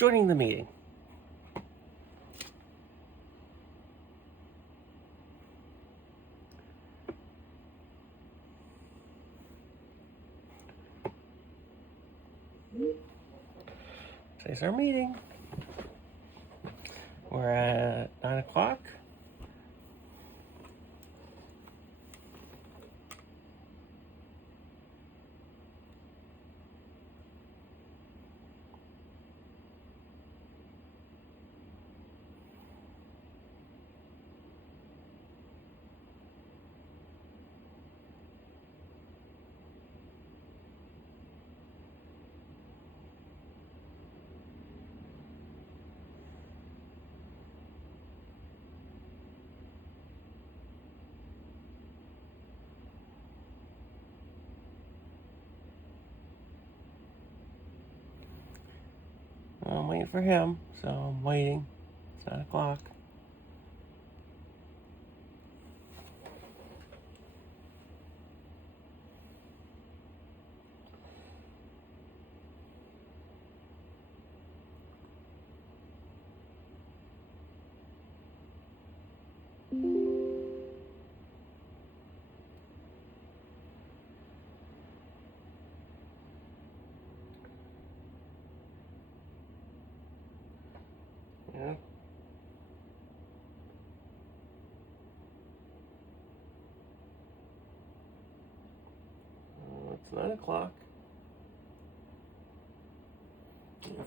joining the meeting. Today's our meeting. We're at 9 o'clock. I'm waiting for him, so I'm waiting. It's 9 o'clock. Yeah. It's 9 o'clock.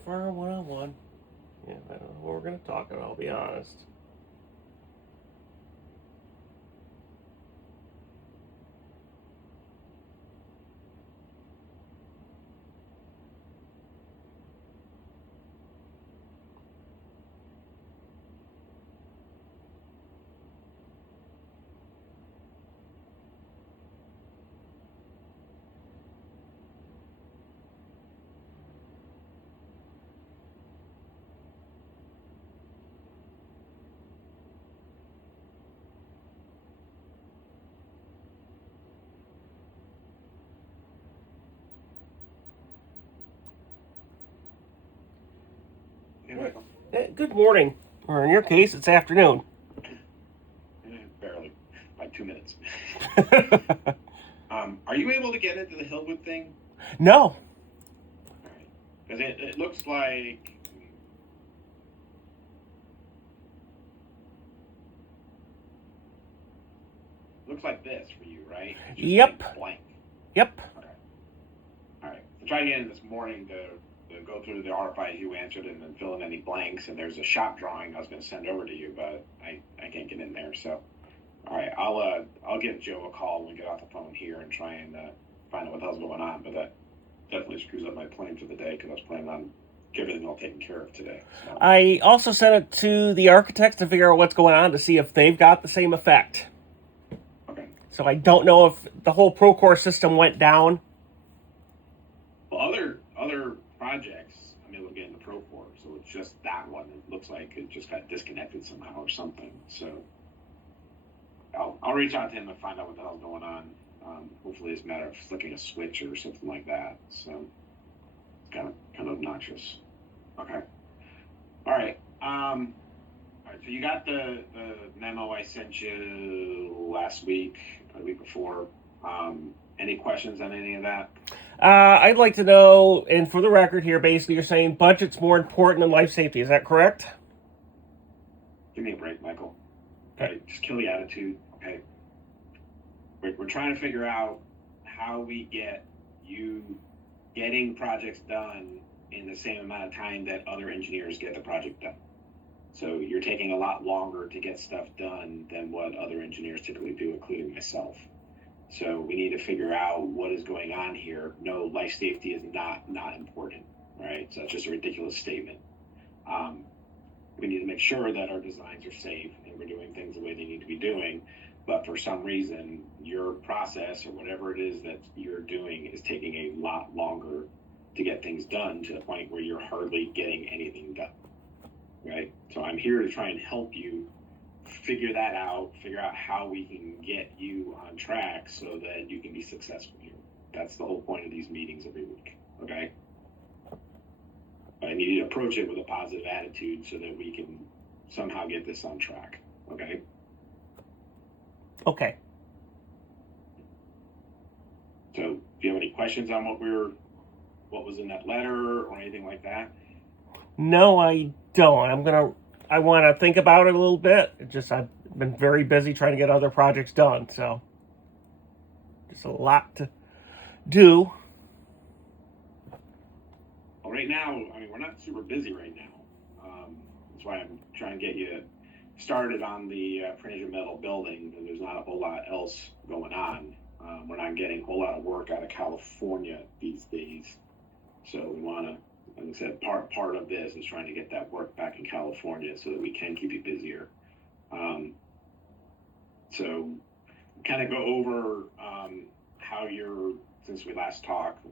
For our one-on-one. Yeah, I don't know what we're going to talk about, I'll be honest. Good morning. Or in your case, it's afternoon. Barely. Like 2 minutes. Are you able to get into the Hillwood thing? No. Because it looks like... Looks like this for you, right? It's just Yep. like blank. Yep. Okay. All right. I tried to get in this morning to go through the RFIs you answered and then fill in any blanks, and there's a shop drawing I was going to send over to you, but I can't get in there. So, all right, I'll give Joe a call when we get off the phone here and try and find out what the hell's going on. But that definitely screws up my plan for the day because I was planning on getting everything all taken care of today. So. I also sent it to the architects to figure out what's going on to see if they've got the same effect. Okay. So I don't know if the whole Procore system went down. Well, other projects, I'm able to get into Procore, so it's just that one. It looks like it just got disconnected somehow or something. So I'll reach out to him and find out what the hell's going on. Hopefully it's a matter of flicking a switch or something like that. So it's kind of obnoxious. Okay. All right. All right. So you got the memo I sent you last week, or the week before. Any questions on any of that? I'd like to know, and for the record here, basically you're saying budget's more important than life safety. Is that correct? Give me a break, Michael. Okay. Just kill the attitude, okay? We're trying to figure out how we get you getting projects done in the same amount of time that other engineers get the project done. So you're taking a lot longer to get stuff done than what other engineers typically do, including myself. So we need to figure out what is going on here. No, life safety is not important, right? So that's just a ridiculous statement. We need to make sure that our designs are safe and we're doing things the way they need to be doing. But for some reason, your process or whatever it is that you're doing is taking a lot longer to get things done to the point where you're hardly getting anything done, right? So I'm here to try and help you figure that out, figure out how we can get you on track so that you can be successful here. That's the whole point of these meetings every week, okay? and you need to approach it with a positive attitude so that we can somehow get this on track. Okay. Okay. So, do you have any questions on what was in that letter or anything like that? No, I don't. I want to think about it a little bit. I've been very busy trying to get other projects done, so just a lot to do. Well, right now, I mean, we're not super busy right now. That's why I'm trying to get you started on the Fraser Metal building, because there's not a whole lot else going on. We're not getting a whole lot of work out of California these days. So we want to, like I said, part of this is trying to get that work back in California so that we can keep you busier. So kind of go over how since we last talked,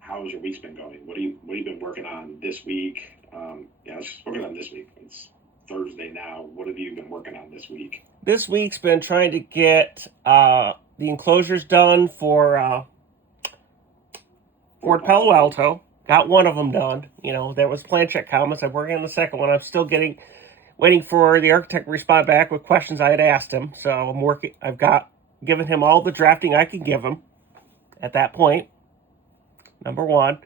how has your week's been going? What have you been working on this week? Let's just focus on this week. It's Thursday now. What have you been working on this week? This week's been trying to get the enclosures done for Fort Palo Alto. Got one of them done. There was plan check comments. I'm working on the second one. I'm still waiting for the architect to respond back with questions I had asked him. So I've given him all the drafting I can give him at that point. Number one.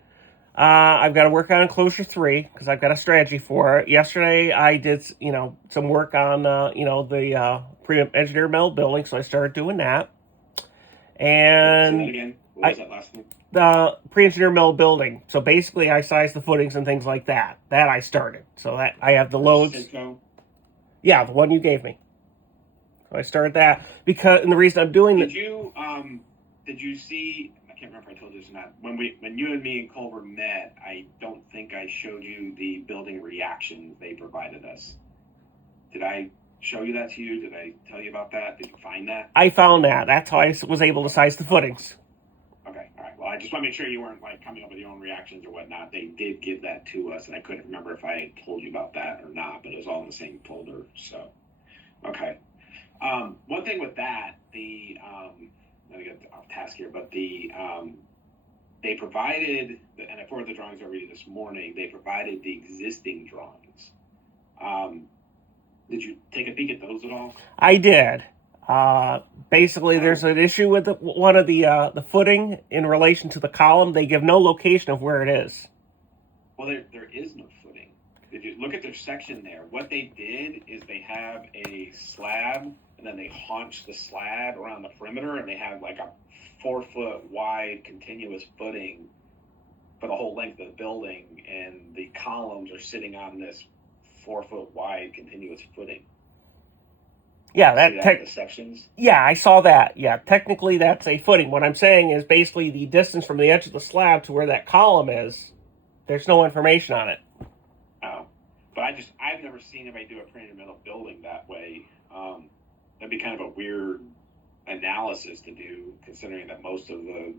I've got to work on enclosure 3 because I've got a strategy for it. Yesterday I did, some work on, the pre-engineered metal building, so I started doing that. And say that again. What was that last thing? The pre-engineered metal building. So basically, I sized the footings and things like that. That I started. So that I have the loads. Cinco? Yeah, the one you gave me. So I started that and the reason I'm doing Did you see? I can't remember if I told you this or not. When you and me and Culver met, I don't think I showed you the building reactions they provided us. Did I show you that to you? Did I tell you about that? Did you find that? I found that. That's how I was able to size the footings. Okay, all right. Well, I just want to make sure you weren't coming up with your own reactions or whatnot. They did give that to us, and I couldn't remember if I had told you about that or not, but it was all in the same folder. So, okay. One thing with that, let me get off task here, but they provided, and I forwarded the drawings over to you this morning. They provided the existing drawings. Did you take a peek at those at all? I did. Basically, there's an issue with one of the footing in relation to the column. They give no location of where it is. Well, there is no footing. If you look at their section there, what they did is they have a slab, and then they haunch the slab around the perimeter, and they have a 4-foot wide continuous footing for the whole length of the building, and the columns are sitting on this 4-foot wide continuous footing. Yeah, the sections. Yeah, I saw that. Yeah, technically that's a footing. What I'm saying is basically the distance from the edge of the slab to where that column is. There's no information on it. Oh, but I've never seen anybody do a pre-engineered metal building that way. That'd be kind of a weird analysis to do, considering that most of the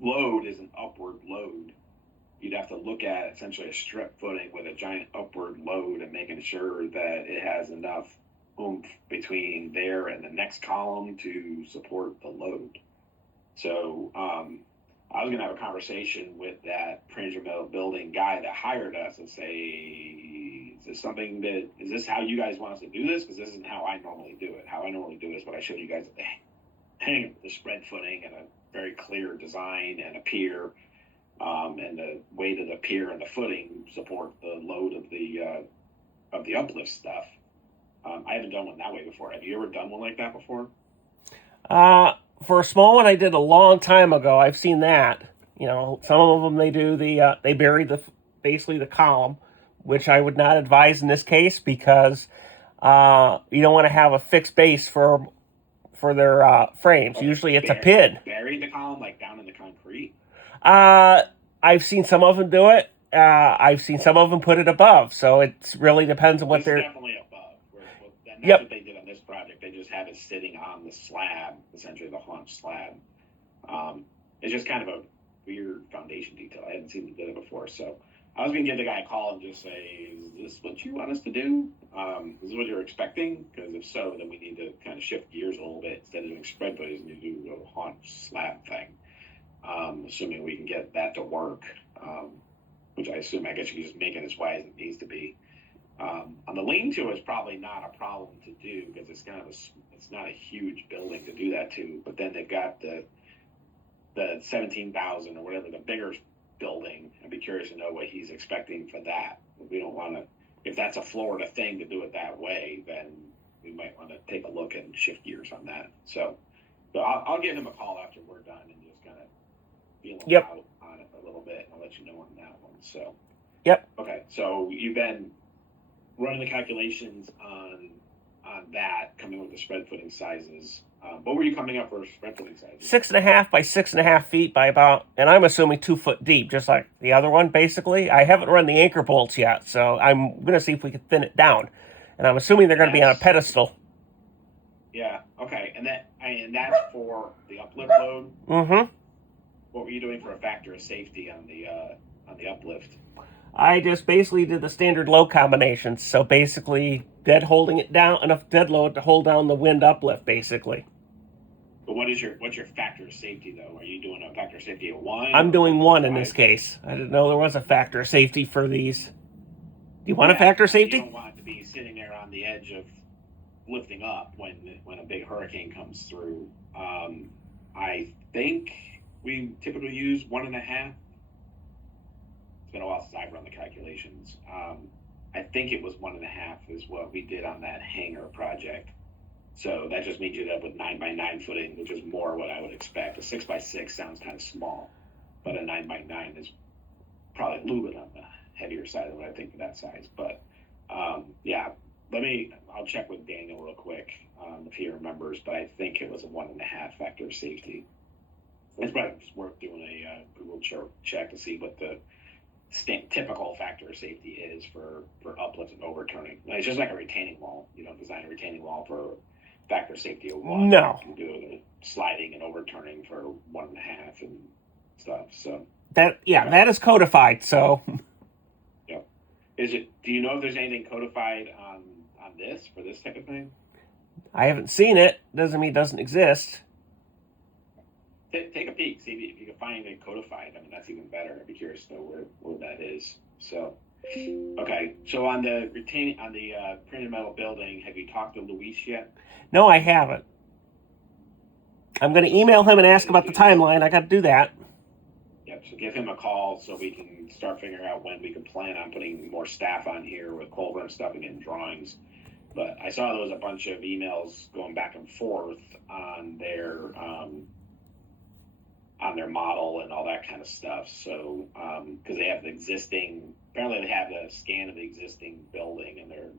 load is an upward load. You'd have to look at essentially a strip footing with a giant upward load and making sure that it has enough oomph between there and the next column to support the load. So I was going to have a conversation with that pre-engineered metal building guy that hired us and say, is this how you guys want us to do this? Because this isn't how I normally do it. How I normally do it is what I showed you guys at the hang, the spread footing and a very clear design and a pier, and the weight of the pier and the footing support the load of the uplift stuff. I haven't done one that way before. Have you ever done one like that before? For a small one I did a long time ago. I've seen that. Some of them they do they bury basically the column, which I would not advise in this case because you don't want to have a fixed base for their frames. Usually it's a pin. Bury the column down in the concrete? I've seen some of them do it. I've seen some of them put it above. So it really depends on what they're... definitely above. And that's what they did on this project. They just have it sitting on the slab, essentially the haunch slab. It's just kind of a weird foundation detail. I hadn't seen them do it before. So I was going to give the guy a call and just say, is this what you want us to do? Is this what you're expecting? Because if so, then we need to kind of shift gears a little bit. Instead of doing spread footings, and do a haunch slab thing. Assuming we can get that to work. which I assume, I guess you can just make it as wide as it needs to be. On the lean-to, it's probably not a problem to do because it's it's not a huge building to do that to. But then they've got the 17,000 or whatever, the bigger building. I'd be curious to know what he's expecting for that. We don't want to, if that's a Florida thing to do it that way, then we might want to take a look and shift gears on that. So I'll give him a call after we're done and just kind of feel him out on it a little bit, and I'll let you know on that one. So, okay. So you've been running the calculations on that, coming with the spread footing sizes. What were you coming up for spread footing sizes? 6.5 by 6.5 feet by about, and I'm assuming 2 foot deep, just like the other one. Basically, I haven't run the anchor bolts yet, so I'm gonna see if we can thin it down. And I'm assuming they're gonna be on a pedestal. Yeah. Okay. And that's for the uplift load. Mm-hmm. What were you doing for a factor of safety on the uplift? I just basically did the standard load combinations. So basically, holding it down, enough dead load to hold down the wind uplift, basically. But what's your factor of safety though? Are you doing a factor of safety of 1? I'm doing 1 in this case. I didn't know there was a factor of safety for these. Do you want a factor of safety? You don't want it to be sitting there on the edge of lifting up when a big hurricane comes through. I think we typically use 1.5. It's been a while since I've run the calculations. I think it was 1.5 is what we did on that hangar project. So that just means you end up with 9 by 9 footing, which is more what I would expect. A 6 by 6 sounds kind of small, but a 9 by 9 is probably a little bit on the heavier side of what I think for that size. But yeah, I'll check with Daniel real quick if he remembers, but I think it was a 1.5 factor of safety. It's probably just worth doing a Google check to see what the typical factor of safety is for uplift and overturning. It's just like a retaining wall. You don't design a retaining wall for factor of safety of 1. No. You can do the sliding and overturning for 1.5 and stuff. So that is codified. So yeah, do you know if there's anything codified on this for this type of thing? I haven't seen it. Doesn't mean it doesn't exist. Take a peek, see if you can find it codified. I mean, that's even better. I'd be curious to know where that is. So, okay. So on the printed metal building, have you talked to Luis yet? No, I haven't. I'm going to email him and ask about the timeline. I got to do that. Yep. So give him a call so we can start figuring out when we can plan on putting more staff on here with Culver and stuff and getting drawings. But I saw there was a bunch of emails going back and forth on their model and all that kind of stuff. So, because they have apparently they have a scan of the existing building and they're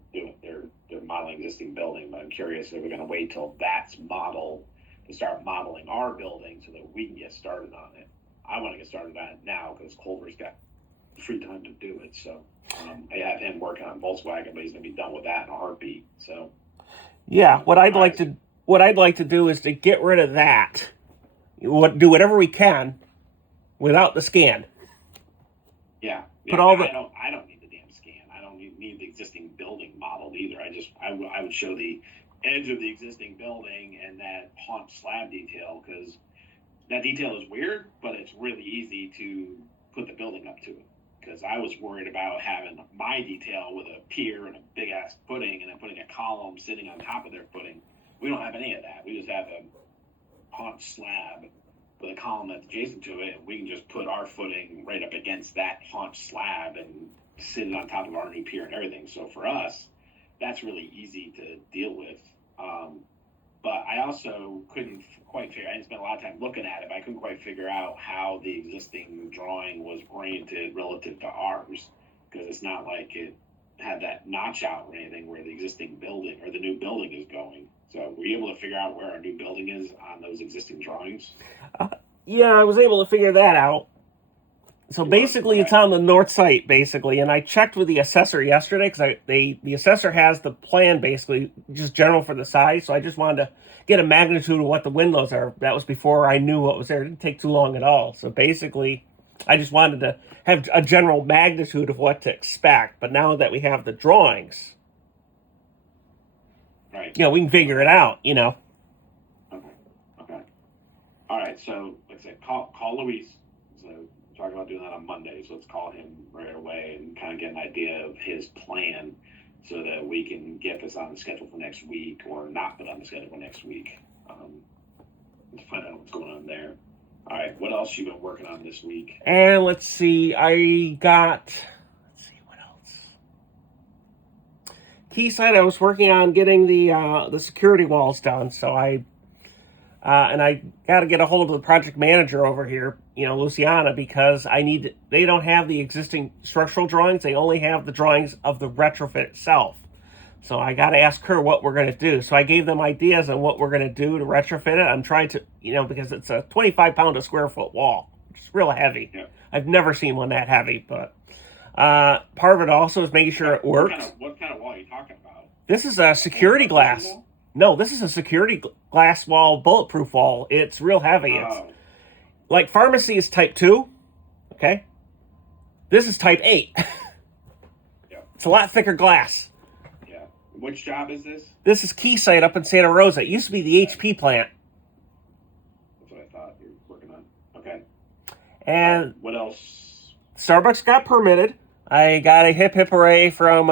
modeling existing building. But I'm curious if we're going to wait till that's modeled to start modeling our building so that we can get started on it. I want to get started on it now because Culver's got free time to do it. So I have him working on Volkswagen, but he's going to be done with that in a heartbeat. So yeah, what I'd like to do is to get rid of that. Do whatever we can without the scan. Yeah. I don't need the damn scan. I don't need the existing building model either. I would show the edge of the existing building and that haunch slab detail because that detail is weird, but it's really easy to put the building up to it. Because I was worried about having my detail with a pier and a big ass footing and then putting a column sitting on top of their footing. We don't have any of that. We just have a haunch slab with a column that's adjacent to it, and we can just put our footing right up against that haunch slab and sit it on top of our new pier and everything. So for us, that's really easy to deal with. But I also couldn't quite figure. I didn't spend a lot of time looking at it, but I couldn't quite figure out how the existing drawing was oriented relative to ours, because it's not like it had that notch out or anything where the existing building or the new building is going. So were you able to figure out where our new building is on those existing drawings? Yeah, I was able to figure that out. So basically, it's on the north site, basically. And I checked with the assessor yesterday because the assessor has the plan, basically, just general for the size. So I just wanted to get a magnitude of what the wind loads are. That was before I knew what was there. It didn't take too long at all. So basically, I just wanted to have a general magnitude of what to expect. But now that we have the drawings, right, we can figure it out, Okay. All right. So let's say call Luis. So talking about doing that on Monday, so let's call him right away and kind of get an idea of his plan so that we can get this on the schedule for next week or not put on the schedule for next week. To find out what's going on there. All right, what else you been working on this week? And let's see, what else? Quayside, I was working on getting the security walls done, so I got to get a hold of the project manager over here, Luciana, because they don't have the existing structural drawings. They only have the drawings of the retrofit itself. So I got to ask her what we're going to do. So I gave them ideas on what we're going to do to retrofit it. I'm trying to, because it's a 25 pound a square foot wall, which is real heavy. Yeah. I've never seen one that heavy, but part of it also is making sure it works. What kind of wall are you talking about? This is a security glass. No, this is a security glass wall, bulletproof wall. It's real heavy. It's like pharmacy is type 2. Okay. This is type 8. Yeah. It's a lot thicker glass. Yeah. Which job is this? This is Quayside up in Santa Rosa. It used to be the HP plant. That's what I thought you were working on. Okay. And what else? Starbucks got permitted. I got a hip hooray from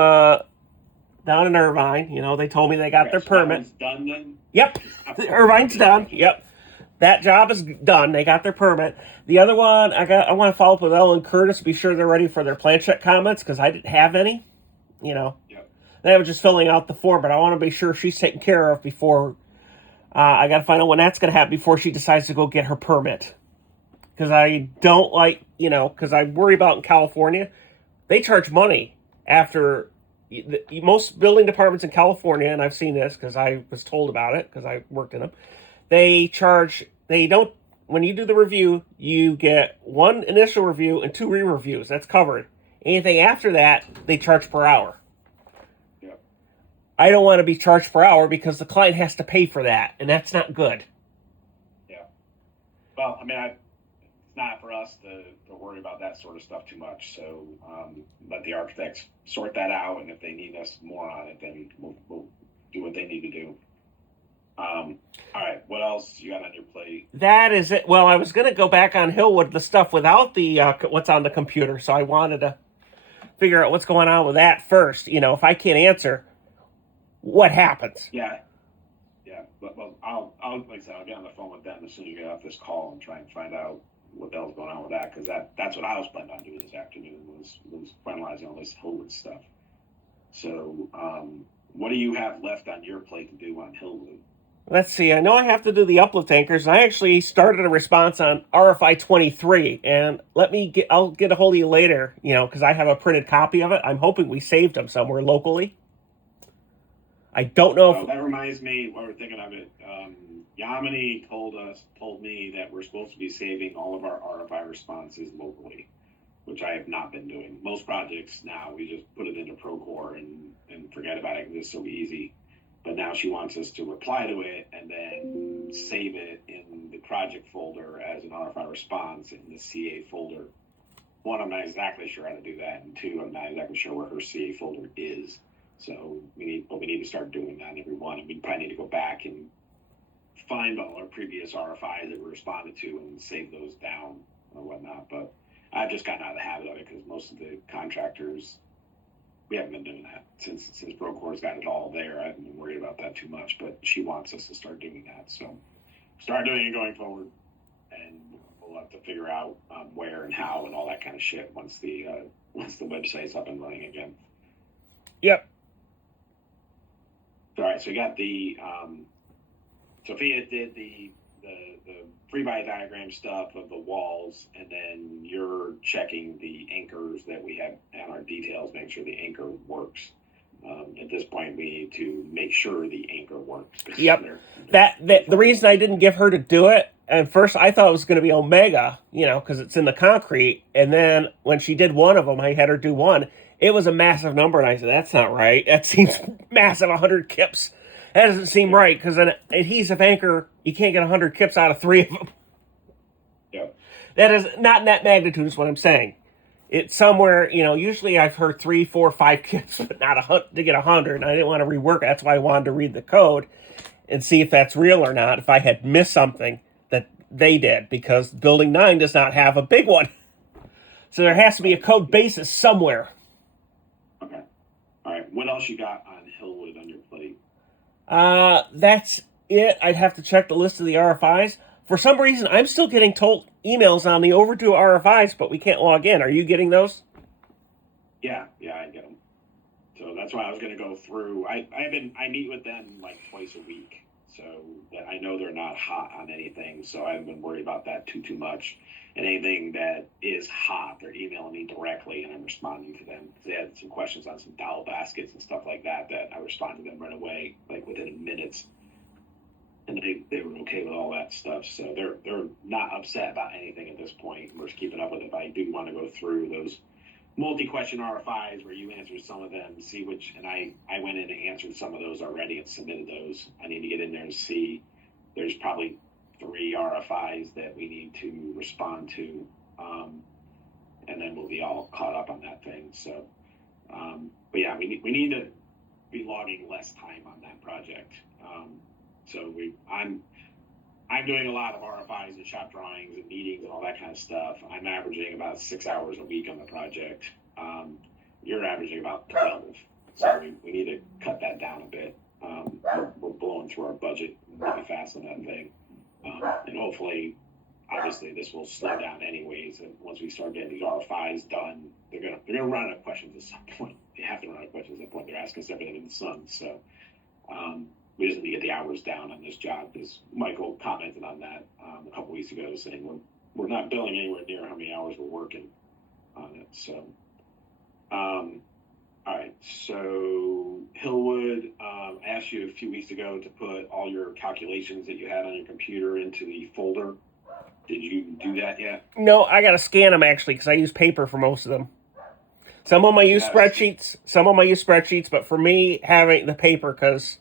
down in Irvine. They told me they got their permit. That one's done then? Yep. Irvine's done. Yep. That job is done. They got their permit. The other one, I want to follow up with Ellen Curtis, be sure they're ready for their plan check comments, because I didn't have any. Yep. They were just filling out the form, but I want to be sure she's taken care of before. I got to find out when that's going to happen before she decides to go get her permit. Because I don't like, because I worry about in California, they charge money after. Most building departments in California, and I've seen this because I was told about it because I worked in them, when you do the review, you get 1 initial review and 2 re-reviews. That's covered. Anything after that, they charge per hour. Yeah. I don't want to be charged per hour because the client has to pay for that, and that's not good. Yeah. Well, it's not for us to worry about that sort of stuff too much. So let the architects sort that out, and if they need us more on it, then we'll do what they need to do. All right, what else you got on your plate? That is it. Well, I was going to go back on Hillwood, the stuff without the what's on the computer, so I wanted to figure out what's going on with that first. If I can't answer, what happens? Yeah. Well, I'll like I said, I'll get on the phone with them as soon as you get off this call and try and find out what the hell's going on with that, because that's what I was planning on doing this afternoon was finalizing all this Hillwood stuff. So what do you have left on your plate to do on Hillwood? Let's see. I know I have to do the uplift anchors. I actually started a response on RFI 23, and I'll get a hold of you later, because I have a printed copy of it. I'm hoping we saved them somewhere locally. I don't know if... that reminds me, while we're thinking of it, Yamini told me that we're supposed to be saving all of our RFI responses locally, which I have not been doing. Most projects now, we just put it into Procore and forget about it because it's so easy. But now she wants us to reply to it and then save it in the project folder as an RFI response in the CA folder. 1, I'm not exactly sure how to do that, and 2, I'm not exactly sure where her CA folder is. So we need to start doing that in every one, and we probably need to go back and find all our previous RFIs that we responded to and save those down or whatnot. But I've just gotten out of the habit of it because most of the contractors, we haven't been doing that since Procore's got it all there. I haven't been worried about that too much, but she wants us to start doing that. So start doing it going forward, and we'll have to figure out where and how and all that kind of shit once the website's up and running again. Yep. All right, so you got the Sophia did the free body diagram stuff of the walls, and then you're checking the anchors that we have on our details, make sure the anchor works. At this point, we need to make sure the anchor works. Yep. The reason I didn't give her to do it, at first I thought it was going to be Omega, because it's in the concrete. And then when she did one of them, I had her do one. It was a massive number, and I said, that's not right. That seems massive, 100 kips. That doesn't seem right, because an adhesive anchor, you can't get 100 kips out of 3 of them. Yeah. That is not in that magnitude is what I'm saying. It's somewhere, usually I've heard 3, 4, 5 kips, but not to get 100, and I didn't want to rework it. That's why I wanted to read the code and see if that's real or not, if I had missed something that they did, because Building 9 does not have a big one. So there has to be a code basis somewhere. Okay. All right. What else you got on Hillwood on your plate? That's it. I'd have to check the list of the RFIs. For some reason, I'm still getting told emails on the overdue RFIs, but we can't log in. Are you getting those? Yeah, I get them. So that's why I was going to go through. I meet with them like twice a week, so that I know they're not hot on anything. So I haven't been worried about that too much. And anything that is hot, they're emailing me directly, and I'm responding to them. They had some questions on some dowel baskets and stuff like that I responded to them right away, like within minutes. And they were okay with all that stuff. So they're not upset about anything at this point. We're just keeping up with it. But I do want to go through those multi-question RFIs where you answered some of them, see which, and I went in and answered some of those already and submitted those. I need to get in there and see. There's probably 3 RFIs that we need to respond to, and then we'll be all caught up on that thing. So, but yeah, we need to be logging less time on that project. So I'm doing a lot of RFIs and shop drawings and meetings and all that kind of stuff. I'm averaging about 6 hours a week on the project. You're averaging about 12. So we need to cut that down a bit. We're blowing through our budget really fast on that thing. And hopefully, obviously, this will slow down anyways. And once we start getting these RFIs done, they're gonna run out of questions at some point. They have to run out of questions at some point. They're asking us everything in the sun. So we just need to get the hours down on this job, because Michael commented on that a couple weeks ago, saying we're not billing anywhere near how many hours we're working on it. So, all right. So Hillwood, I asked you a few weeks ago to put all your calculations that you had on your computer into the folder. Did you do that yet? No, I got to scan them actually because I use paper for most of them. Some of them I use spreadsheets. But for me, having the paper, because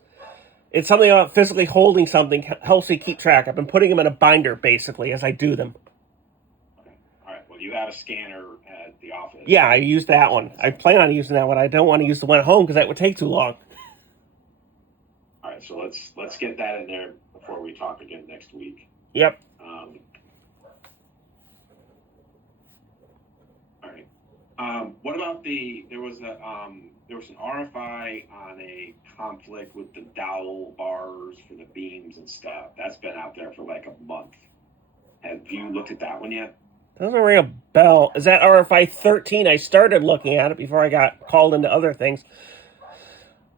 it's something about physically holding something helps me keep track. I've been putting them in a binder, basically, as I do them. Okay. All right. Well, you have a scanner at the office. Yeah, I use that one. I plan on using that one. I don't want to use the one at home because that would take too long. All right. So let's get that in there before we talk again next week. Yep. All right. What about there was an RFI on a conflict with the dowel bars for the beams and stuff. That's been out there for like a month. Have you looked at that one yet? Doesn't ring a bell. Is that RFI 13? I started looking at it before I got called into other things.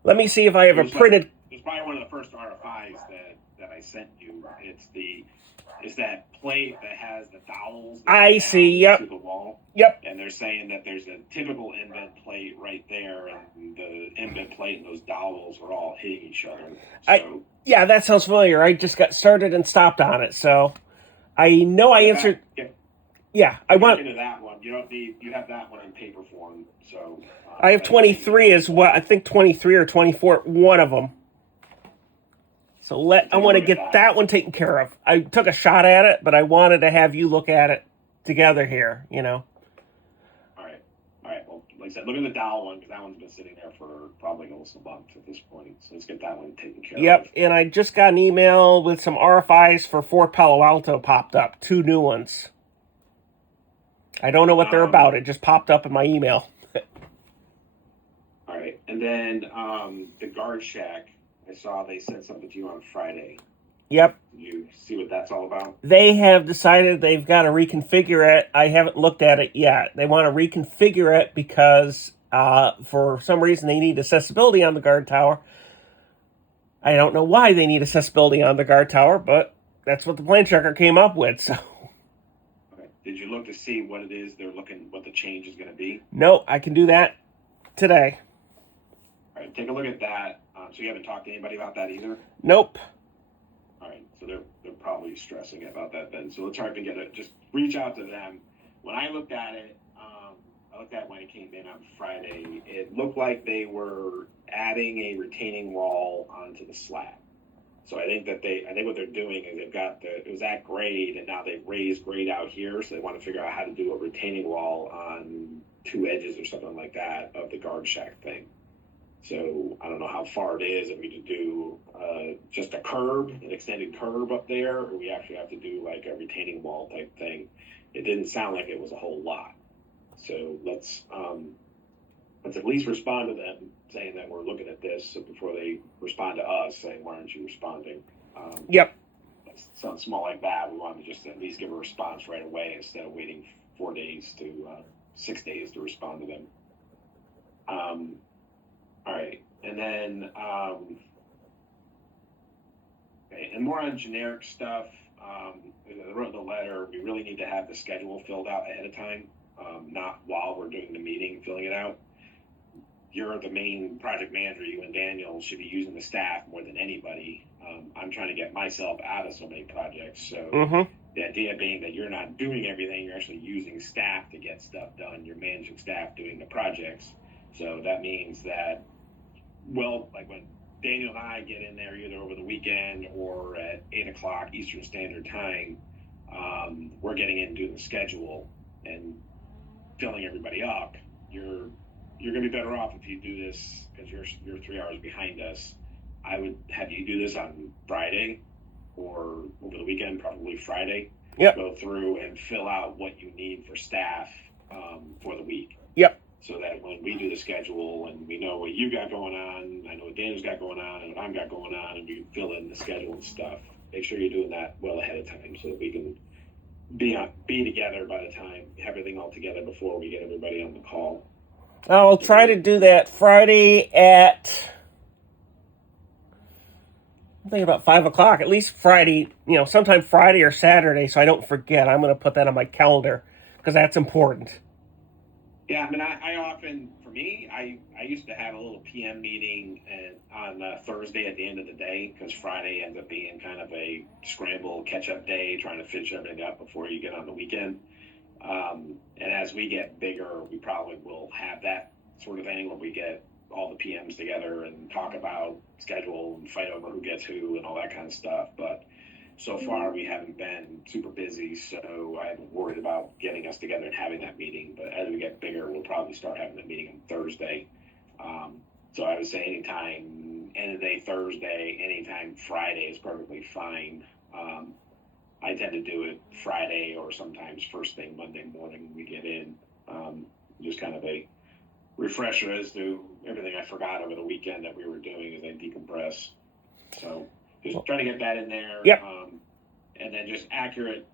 Let me see if I have a printed. It's probably one of the first RFIs that I sent you. It's that plate that has the dowels. I see. Yep. To the wall. Yep. And they're saying that there's a typical embed plate right there, and the embed plate and those dowels are all hitting each other. So, yeah, that sounds familiar. I just got started and stopped on it, so I know I answered. Yeah, I want into that one. You don't need. You have that one in paper form. So I have 23 as well. I think 23 or 24. One of them. So I want to get that one taken care of. I took a shot at it, but I wanted to have you look at it together here, All right. Well, like I said, look at the dowel one, because that one's been sitting there for probably almost a month at this point. So let's get that one taken care of. Yep, and I just got an email with some RFIs for Fort Palo Alto popped up. 2 new ones. I don't know what they're about. It just popped up in my email. All right. And then the guard shack, I saw they sent something to you on Friday. Yep. Did you see what that's all about? They have decided they've got to reconfigure it. I haven't looked at it yet. They want to reconfigure it because for some reason they need accessibility on the guard tower. I don't know why they need accessibility on the guard tower, but that's what the plan checker came up with. So. Okay. Did you look to see what it is they're looking, what the change is going to be? No, I can do that today. All right, take a look at that. So you haven't talked to anybody about that either? Nope. All right, so they're probably stressing about that then. So let's try to get it. Just reach out to them. When I looked at it, I looked at it when it came in on Friday. It looked like they were adding a retaining wall onto the slab. So I think what they're doing is they've got it was at grade, and now they've raised grade out here. So they want to figure out how to do a retaining wall on 2 edges or something like that of the guard shack thing. So I don't know how far it is if we could do just a curb, an extended curb up there, or we actually have to do like a retaining wall type thing. It didn't sound like it was a whole lot. So let's at least respond to them saying that we're looking at this, so before they respond to us saying, why aren't you responding? Yep. Something small like that, we want to just at least give a response right away instead of waiting 4 days to 6 days to respond to them. All right, and then okay, and more on generic stuff. I wrote the letter. We really need to have the schedule filled out ahead of time, not while we're doing the meeting filling it out. You're the main project manager. You and Daniel should be using the staff more than anybody. I'm trying to get myself out of so many projects. So the idea being that you're not doing everything, you're actually using staff to get stuff done. You're managing staff doing the projects. So that means that, well, like when Daniel and I get in there either over the weekend or at 8 o'clock Eastern Standard Time, we're getting in and doing the schedule and filling everybody up. You're going to be better off if you do this because you're 3 hours behind us. I would have you do this on Friday or over the weekend, probably Friday. Yep. Go through and fill out what you need for staff for the week. Yep. So that when we do the schedule and we know what you got going on, I know what Daniel's got going on and what I've got going on, and we can fill in the schedule and stuff. Make sure you're doing that well ahead of time so that we can be together by the time, have everything all together before we get everybody on the call. I'll try to do that Friday at, I'm thinking about 5 o'clock, at least Friday, sometime Friday or Saturday, so I don't forget. I'm going to put that on my calendar because that's important. Yeah, I mean, I often, for me, I used to have a little PM meeting on Thursday at the end of the day because Friday ends up being kind of a scramble catch-up day, trying to finish everything up before you get on the weekend. And as we get bigger, we probably will have that sort of thing where we get all the PMs together and talk about schedule and fight over who gets who and all that kind of stuff. But so far, we haven't been super busy, so I haven't worried about getting us together and having that meeting. But as we get bigger, we'll probably start having that meeting on Thursday. So I would say anytime, end of day Thursday, anytime Friday is perfectly fine. I tend to do it Friday or sometimes first thing Monday morning when we get in. Just kind of a refresher as to everything I forgot over the weekend that we were doing as I decompress. So just try to get that in there. Yep. And then just accurate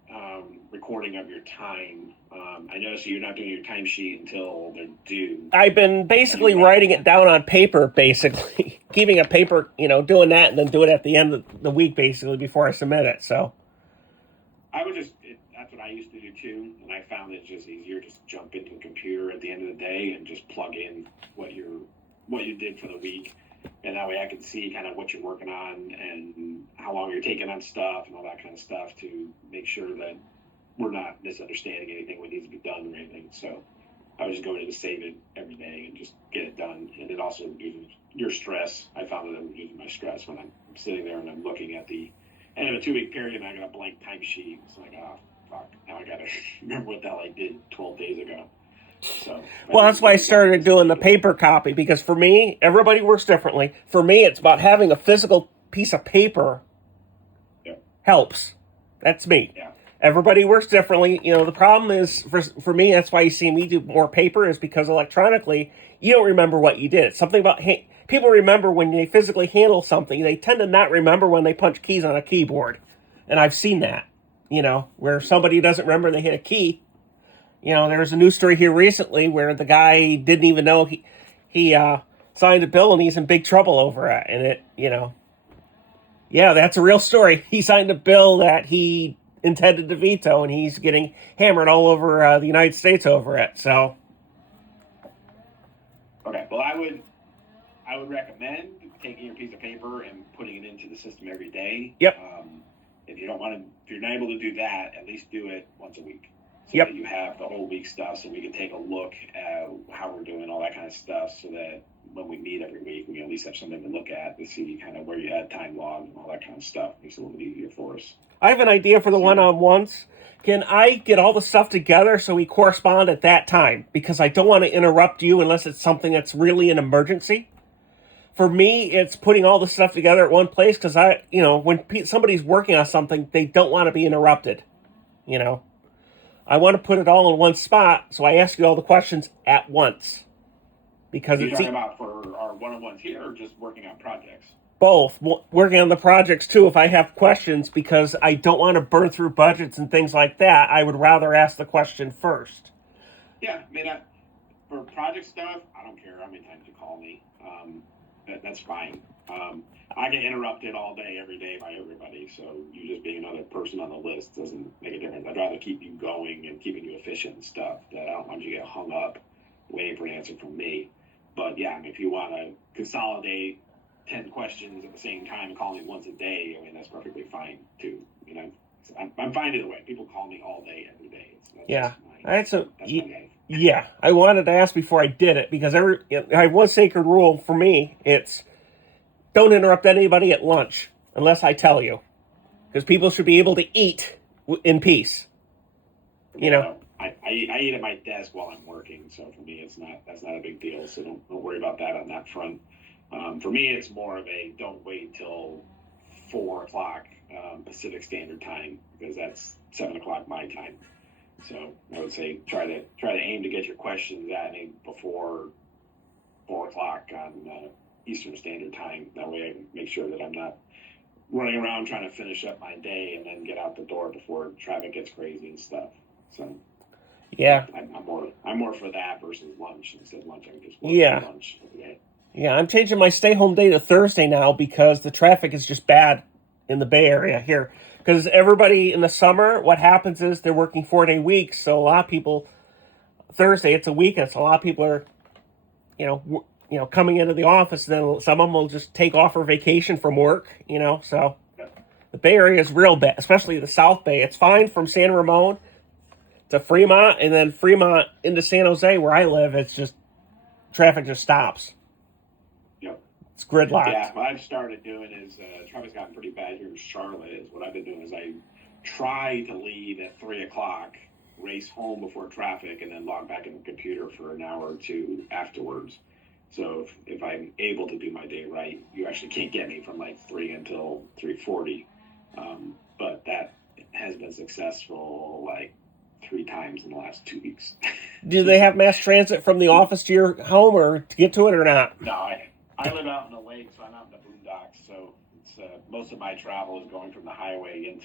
recording of your time. I notice you're not doing your timesheet until they're due. I've been basically writing it down on paper, basically. Keeping a paper, doing that and then do it at the end of the week, basically, before I submit it, so. That's what I used to do too, and I found it's just easier to just jump into a computer at the end of the day and just plug in what you did for the week, and that way I can see kind of what you're working on and how long you're taking on stuff and all that kind of stuff to make sure that we're not misunderstanding anything that needs to be done or anything. So I was just going in to save it every day and just get it done, and it also reduces your stress. I found that it reduces my stress when I'm sitting there and I'm looking at the end of a 2-week period and I got a blank timesheet. It's like, oh, fuck, now I got to remember what the hell I did 12 days ago. So, well, that's why I started doing the paper copy, because for me, everybody works differently. For me, it's about having a physical piece of paper helps. That's me. Yeah. Everybody works differently. The problem is, for me, that's why you see me do more paper, is because electronically, you don't remember what you did. It's something about people remember when they physically handle something. They tend to not remember when they punch keys on a keyboard. And I've seen that, where somebody doesn't remember they hit a key. There was a news story here recently where the guy didn't even know he signed a bill and he's in big trouble over it. And it, yeah, that's a real story. He signed a bill that he intended to veto, and he's getting hammered all over the United States over it. So, okay. Well, I would recommend taking your piece of paper and putting it into the system every day. Yep. If you're not able to do that, at least do it once a week. So yep. that you have the whole week stuff, so we can take a look at how we're doing, all that kind of stuff, so that when we meet every week, we at least have something to look at to see kind of where you had time logged and all that kind of stuff. Makes it a little bit easier for us. I have an idea for the one-on-ones. Can I get all the stuff together so we correspond at that time? Because I don't want to interrupt you unless it's something that's really an emergency. For me, it's putting all the stuff together at one place because when somebody's working on something, they don't want to be interrupted. I want to put it all in one spot, so I ask you all the questions at once. Because You're it's talking about for our one-on-ones here, or just working on projects? both. Working on the projects too, if I have questions, because I don't want to burn through budgets and things like that, I would rather ask the question first. Yeah, I mean, for project stuff, I don't care how many times you call me. That's fine. I get interrupted all day, every day by everybody. So you just being another person on the list doesn't make a difference. I'd rather keep you going and keeping you efficient and stuff. That I don't want you to get hung up waiting for an answer from me. But yeah, I mean, if you want to consolidate 10 questions at the same time and call me once a day, I mean, that's perfectly fine too. You know, I'm fine either way. People call me all day, every day. Yeah, that's my life. Yeah, I wanted to ask before I did it because I have one sacred rule for me. It's don't interrupt anybody at lunch unless I tell you, because people should be able to eat in peace. You know. I eat at my desk while I'm working, so for me that's not a big deal. So don't worry about that on that front. For me, it's more of a don't wait till 4 o'clock Pacific Standard Time, because that's 7 o'clock my time. So I would say try to aim to get your questions at me before 4 o'clock on Eastern Standard Time. That way I can make sure that I'm not running around trying to finish up my day and then get out the door before traffic gets crazy and stuff. So yeah, I'm more for that versus lunch. Instead of lunch, I can just work lunch every day. Yeah, I'm changing my stay home day to Thursday now because the traffic is just bad in the Bay Area here. Because everybody in the summer, what happens is they're working 4-day weeks. So a lot of people, Thursday, it's a weekend. So a lot of people are, coming into the office. And then some of them will just take off for vacation from work, So the Bay Area is real bad, especially the South Bay. It's fine from San Ramon to Fremont, and then Fremont into San Jose, where I live. It's just traffic just stops. It's gridlocked. Yeah, what I've started doing is traffic's gotten pretty bad here in Charlotte. Is what I've been doing is I try to leave at 3 o'clock, race home before traffic, and then log back in the computer for an hour or two afterwards. So if I'm able to do my day right, you actually can't get me from like 3 until 3:40. But that has been successful like 3 times in the last 2 weeks. Do they have mass transit from the office to your home or to get to it or not? No, I live out in the lake, so I'm out in the boondocks. So it's most of my travel is going from the highway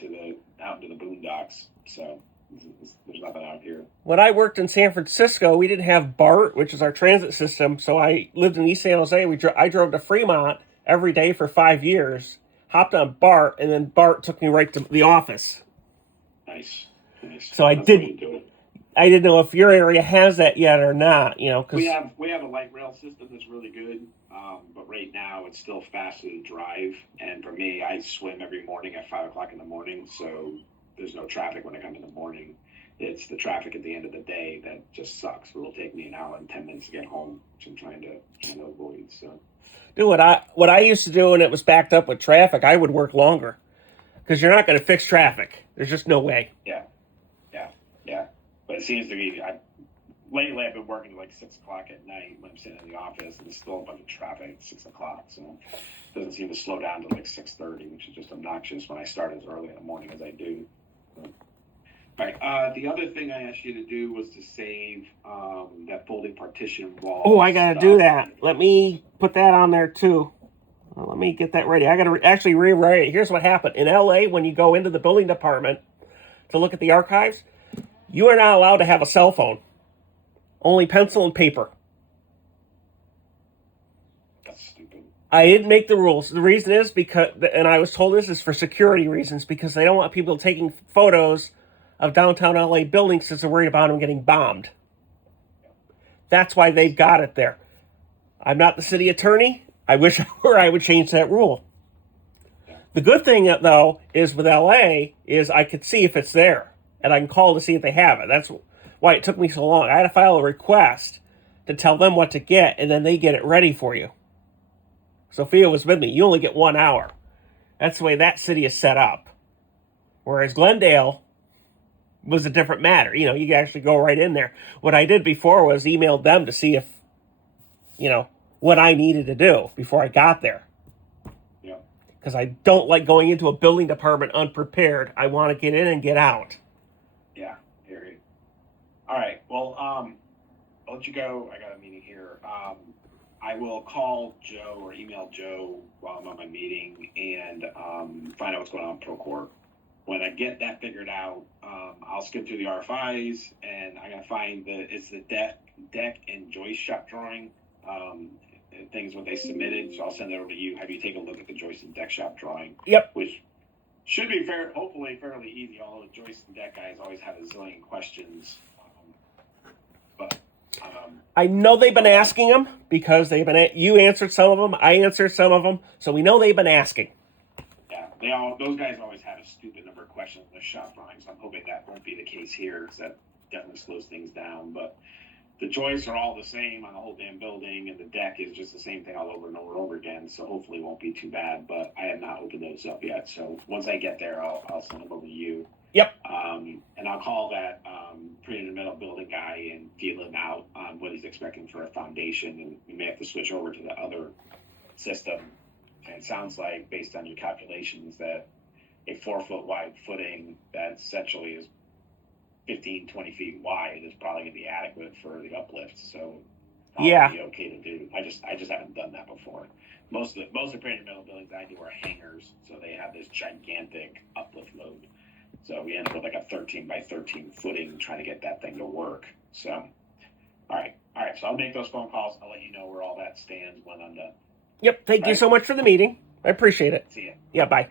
out into the boondocks. So there's nothing out here. When I worked in San Francisco, we didn't have BART, which is our transit system. So I lived in East San Jose. I drove to Fremont every day for 5 years, hopped on BART, and then BART took me right to the office. Nice. So I didn't know if your area has that yet or not. Cause we have a light rail system that's really good, but right now it's still faster to drive. And for me, I swim every morning at 5 o'clock in the morning, so there's no traffic when I come in the morning. It's the traffic at the end of the day that just sucks. It'll take me an hour and 10 minutes to get home, which I'm trying to avoid. So, dude, what I used to do when it was backed up with traffic, I would work longer, because you're not going to fix traffic. There's just no way. Yeah. But it seems to be, lately I've been working like 6 o'clock at night when I'm sitting in the office, and there's still a bunch of traffic at 6 o'clock. So it doesn't seem to slow down to like 6:30, which is just obnoxious when I start as early in the morning as I do. So. All right. The other thing I asked you to do was to save that folding partition wall. Oh, I got to do that. Let me put that on there too. Let me get that ready. I got to actually rewrite it. Here's what happened. In LA, when you go into the building department to look at the archives, you are not allowed to have a cell phone. Only pencil and paper. That's stupid. I didn't make the rules. The reason is and I was told this is for security reasons, because they don't want people taking photos of downtown LA buildings because they're worried about them getting bombed. That's why they've got it there. I'm not the city attorney. I wish I were. I would change that rule. The good thing, though, is with LA is I could see if it's there, and I can call to see if they have it. That's why it took me so long. I had to file a request to tell them what to get, and then they get it ready for you. Sophia was with me. You only get 1 hour. That's the way that city is set up. Whereas Glendale was a different matter. You can actually go right in there. What I did before was emailed them to see if, what I needed to do before I got there. Yeah. Because I don't like going into a building department unprepared. I want to get in and get out. Yeah, Harry. All right. Well, I'll let you go. I got a meeting here. I will call Joe or email Joe while I'm on my meeting and find out what's going on with Procore. When I get that figured out, I'll skim through the RFIs and I'm gonna find it's the deck and joist shop drawing. Things what they submitted, so I'll send it over to you. Have you take a look at the joist and deck shop drawing? Yep. Which should be hopefully fairly easy. Although the joist and deck guys always have a zillion questions, but. I know they've been asking them because you answered some of them, I answered some of them, so we know they've been asking. Yeah, those guys always have a stupid number of questions in the shop drawings. I'm hoping that won't be the case here, because that definitely slows things down. But the joists are all the same on the whole damn building, and the deck is just the same thing all over and over and over again. So hopefully it won't be too bad. But I have not opened those up yet. So once I get there, I'll send them over to you. Yep. And I'll call that pre-intermittent metal building guy and feel him out on what he's expecting for a foundation, and we may have to switch over to the other system. And it sounds like, based on your calculations, that a 4-foot wide footing that essentially is 15, 20 feet wide is probably going to be adequate for the uplift. So yeah, be okay to do. I just haven't done that before. Most of the pre-intermittent metal buildings I do are hangars, so they have this gigantic uplift load. So we end up with like a 13 by 13 footing trying to get that thing to work. So, all right. So I'll make those phone calls. I'll let you know where all that stands when I'm done. Yep. Thank you so much for the meeting. I appreciate it. See ya. Yeah, bye.